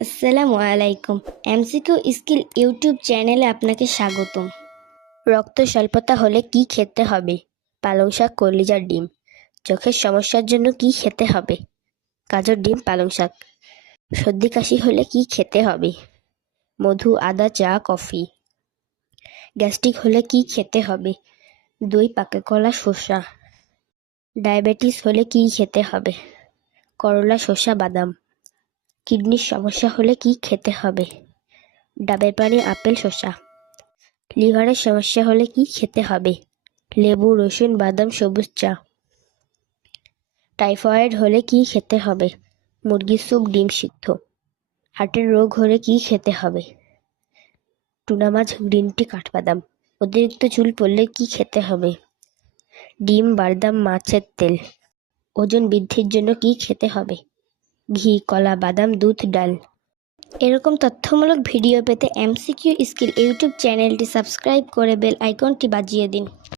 আসসালামু আলাইকুম। MCQ skill YouTube চ্যানেলে আপনাকে স্বাগতম। রক্ত স্বল্পতা হলে কি খেতে হবে? পালং শাক কলিজার ডিম। চোখের সমস্যার জন্য কি খেতে হবে? গাজর ডিম, পালং শাক। সর্দি কাশি হলে কি খেতে হবে? মধু, আদা, চা, কফি। গ্যাস্ট্রিক হলে কি খেতে হবে? দই, পাকা কলা, শসা। ডায়াবেটিস হলে কি খেতে হবে? করলা, শসা, বাদাম। কিডনির সমস্যা হলে কি খেতে হবে? ডাবের পানি, আপেল, শসা। লিভারের সমস্যা হলে কি খেতে হবে? লেবু, রসুন, বাদাম, সবুজ চা। টাইফয়েড হলে কি খেতে হবে? মুরগির স্যুপ, ডিম সিদ্ধ। হার্টের রোগ হলে কি খেতে হবে? টুনা মাছ, গ্রিন টি, কাঠবাদাম। অতিরিক্ত চুল পড়লে কি খেতে হবে? ডিম, বাদাম, মাছের তেল। ওজন বৃদ্ধির জন্য কি খেতে হবে? ঘি, কলা, বাদাম, দুধ, ডাল। এরকম তথ্যমূলক ভিডিও পেতে এমসিকিউ স্কিল ইউটিউব চ্যানেলটি সাবস্ক্রাইব করে বেল আইকনটি বাজিয়ে দিন।